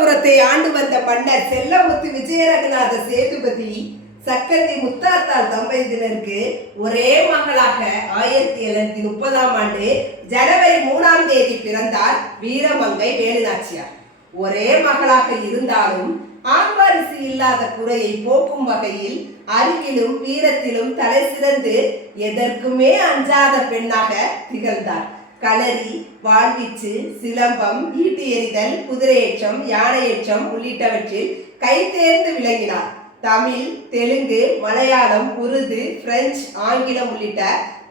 மாமல்லபுரத்தை ஆண்டு வந்த மன்னர் செல்லமுத்து விஜயரகுநாத சேதுபதி சக்கரதி முத்தாத்தாள் தம்பதியினருக்கு ஒரே மகளாக 1730 ஜனவரி 3 பிறந்தார் வீரமங்கை வேலுநாச்சியார். ஒரே மகளாக இருந்தாலும் ஆண்வாரிசு இல்லாத குறையை போக்கும் வகையில் அறிவிலும் வீரத்திலும் தலை சிறந்து எதற்குமே அஞ்சாத பெண்ணாக திகழ்ந்தார். களரி, வாழ்வீச்சு, சிலம்பம், ஈட்டி எறிதல், குதிரையேற்றம், யானையேற்றம் உள்ளிட்டவற்றில் கைதேர்ந்து விளங்கினார். தமிழ், தெலுங்கு, மலையாளம், உருது, பிரெஞ்சு, ஆங்கிலம் உள்ளிட்ட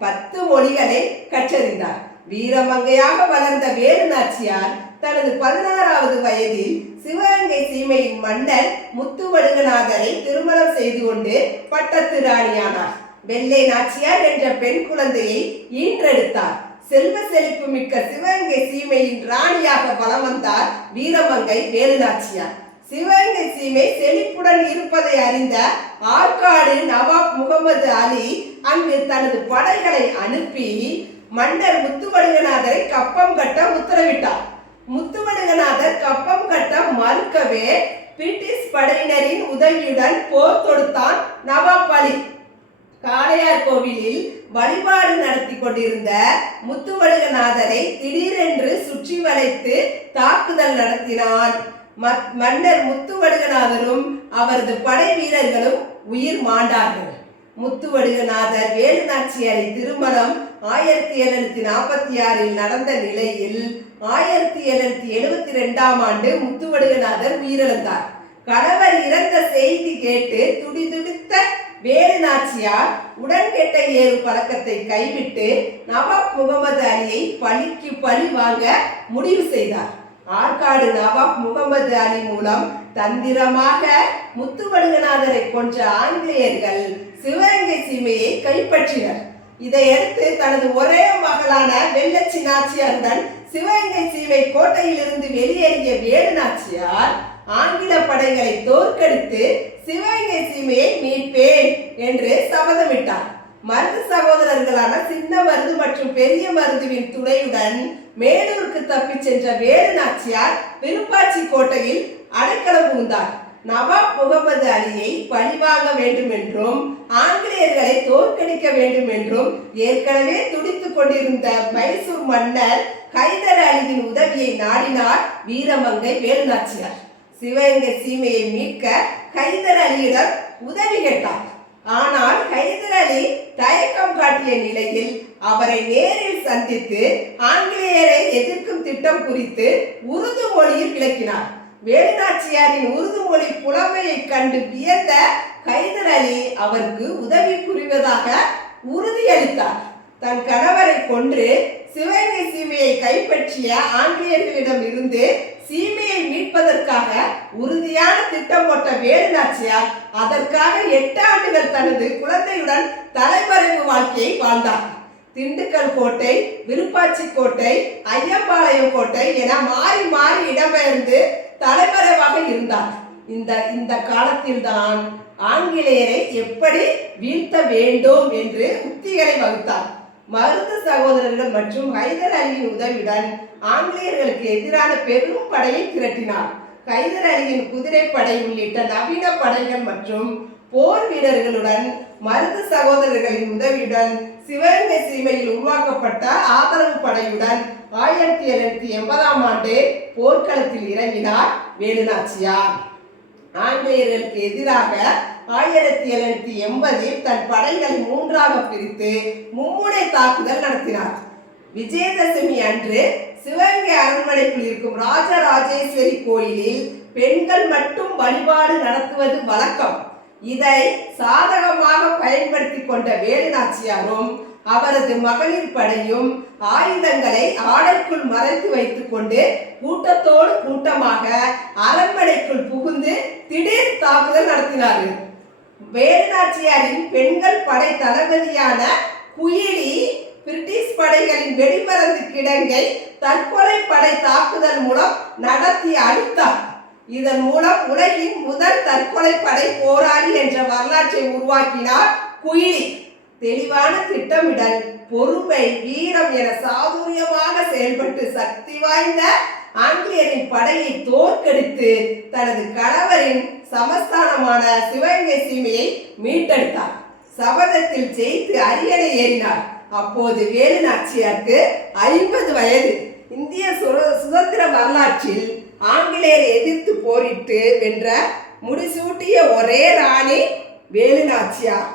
10 மொழிகளை கற்றறிந்தார். வீரமங்கையாக வளர்ந்த வேலுநாச்சியார் தனது 16வது வயதில் சிவகங்கை சீமையின் மன்னர் முத்துவடுகநாதரை திருமணம் செய்து கொண்டு பட்டத்து ராணியானார். வெள்ளை நாச்சியார் என்ற பெண் குழந்தையை ஈன்றெடுத்தார். செல்வ செழிப்பு மிக்க சிவகங்கை சீமையின் ராணியாக வலம் வந்தார் வீரமங்கை வேலுநாச்சியார். சிவகங்கை சீமை செழிப்புடன் இருப்பதை அறிந்த ஆற்காடு நவாப் முகமது அலி அங்கு தனது படைகளை அனுப்பி மன்னர் முத்துவடுகநாதரை கப்பம் கட்ட உத்தரவிட்டார். முத்துவடுகநாதர் கப்பம் கட்ட மறுக்கவே பிரிட்டிஷ் படையினரின் உதவியுடன் போர் தொடுத்தான் நவாப் அலி. காளையார் கோவிலில் வழிபாடு நடத்தி கொண்டிருந்த முத்துவடுகநாதரை திடீரென்று சுற்றி வளைத்து தாக்குதல் நடத்தினான். மன்னர் முத்துவடுகநாதரும் அவரது படை வீரர்களும் உயிர் மாண்டார்கள். முத்துவடுகநாதர் வேலுநாச்சியாரை திருமணம் 1746 நடந்த நிலையில் 1772 முத்துவடுகநாதர் உயிரிழந்தார். கணவர் இறந்த செய்தி கேட்டு துடிதுடித்த வேலுநாச்சியார் உடன்கெட்ட ஏறு பழக்கத்தை கைவிட்டு நவாப் முகமது அலியை பழிக்கு பழி வாங்க முடிவு செய்தார். ஆற்காடு நவாப் முகமது அலி மூலம் தந்திரமாக முத்துவடுகநாதரை கொன்ற ஆங்கிலேயர்கள் சிவகங்கை சீமையை கைப்பற்றினர். இதையடுத்து தனது ஒரே மகளான வெள்ளச்சி நாச்சியாருடன் சிவகங்கை சீமை கோட்டையிலிருந்து வெளியேறிய வேலுநாச்சியார் ஆங்கில படைகளை தோற்கடித்து சிவகங்கை சீமையை மீட்பேன் என்று சபதமிட்டார். மருது சகோதரர்களான சின்ன மருது மற்றும் பெரிய மருதுவின் துணையுடன் மேலூருக்கு தப்பி சென்ற வேலுநாச்சியார் விருப்பாச்சி கோட்டையில் அடைக்கலம் புகுந்தார். நவாப் முகமது அலியை பழிவாங்க வேண்டும் என்றும் ஆங்கிலேயர்களை தோற்கடிக்க வேண்டும் என்றும் ஏற்கனவே துடித்துக் கொண்டிருந்த மைசூர் மன்னர் ஹைதர் அலியின் உதவியை நாடினார் வீரமங்கை வேலுநாச்சியார். சிவகங்கை சீமையை மீட்க ஹைதர் அலியிடம் உதவி கேட்டார். ஆனால் ஹைதர் அலி தயக்கம் காட்டிய நிலையில் அவரை நேரில் சந்தித்து ஆங்கிலேயரை எதிர்க்கும் திட்டம் குறித்து உருது மொழியில் விளக்கினார். வேலுநாச்சியாரின் உருது மொழி புலமையை கண்டு வியந்த ஹைதர் அலி அவருக்கு உதவி புரிவதாக உறுதியளித்தார். தன் கணவரை கொன்று சிவகங்கை சீமையை கைப்பற்றிய ஆங்கிலேயர்களிடம் இருந்து சீமையை மீட்பதற்காக உறுதியான திட்டம் போட்ட வேலுநாச்சியார் அதற்காக 8 ஆண்டுகள் தனது குழந்தையுடன் தலைமறைவு வாழ்க்கையை வாழ்ந்தார். திண்டுக்கல் கோட்டை, விருப்பாச்சி கோட்டை, ஐயம்பாளையம் கோட்டை என மாறி மாறி இடம்பெயர்ந்து தலைமறைவாக இருந்தார். இந்த காலத்தில்தான் ஆங்கிலேயரை எப்படி வீழ்த்த வேண்டும் என்று உத்திகளை வகுத்தார். மருது சகோதரர்கள் மற்றும் ஹைதர் அலியின் உதவியுடன் ஆங்கிலேயர்களுக்கு எதிரான பெரும் படையை திரட்டினார். ஹைதர் அலியின் குதிரைப்படை உள்ளிட்ட நவீன படைகள் மற்றும் போர் வீரர்களுடன் மருது சகோதரர்களின் உதவியுடன் சிவகங்கை சீமையில் உருவாக்கப்பட்ட ஆதரவு படையுடன் 1780 போர்க்களத்தில் இறங்கினார் வேலுநாச்சியார். ஆங்கிலேயர்களுக்கு எதிராக 1780 தன் படைகளை 3ஆக பிரித்து மும்முனை தாக்குதல் நடத்தினார். விஜயதசமி அன்று சிவகங்கை அரண்மனைக்குள் இருக்கும் ராஜராஜேஸ்வரி கோயிலில் பெண்கள் மட்டும் வழிபாடு நடத்துவது வழக்கம். இதை சாதகமாக பயன்படுத்தி கொண்ட வேலுநாச்சியாரும் அவரது மகளிர் படையும் ஆயுதங்களை ஆடைக்குள் மறைத்து வைத்துக் கொண்டு கூட்டத்தோடு கூட்டமாக அரண்மனைக்குள் புகுந்து திடீர் தாக்குதல் நடத்தினார்கள். வேலுநாச்சியாரின் பெண்கள் படை தளபதியான குயிலி பிரிட்டிஷ் படைகளின் வெடிமருந்து கிடங்கை தற்கொலை படை தாக்குதல் மூலம் நடத்தி அழித்தார். இதன் மூலம் உலகின் முதல் தற்கொலை படை போராளி என்ற வரலாற்றை உருவாக்கினார் குயிலி. தெளிவான திட்டமிடல், பொறுமை, வீரம் என சாதுரியமாக செயல்பட்டு சக்தி வாய்ந்த ஆங்கிலேயரின் படையை தோற்கடித்து தனது கணவரின் சமஸ்தானமான சிவகங்கை சீமையை மீட்டெடுத்தார். சபதத்தில் ஜெயித்து அரியணை ஏறினார். அப்போது வேலு நாச்சியாருக்கு 50 வயது. இந்திய சுதந்திர வரலாற்றில் ஆங்கிலேயரை எதிர்த்து போரிட்டு வென்ற முடிசூட்டிய ஒரே ராணி வேலு நாச்சியார்.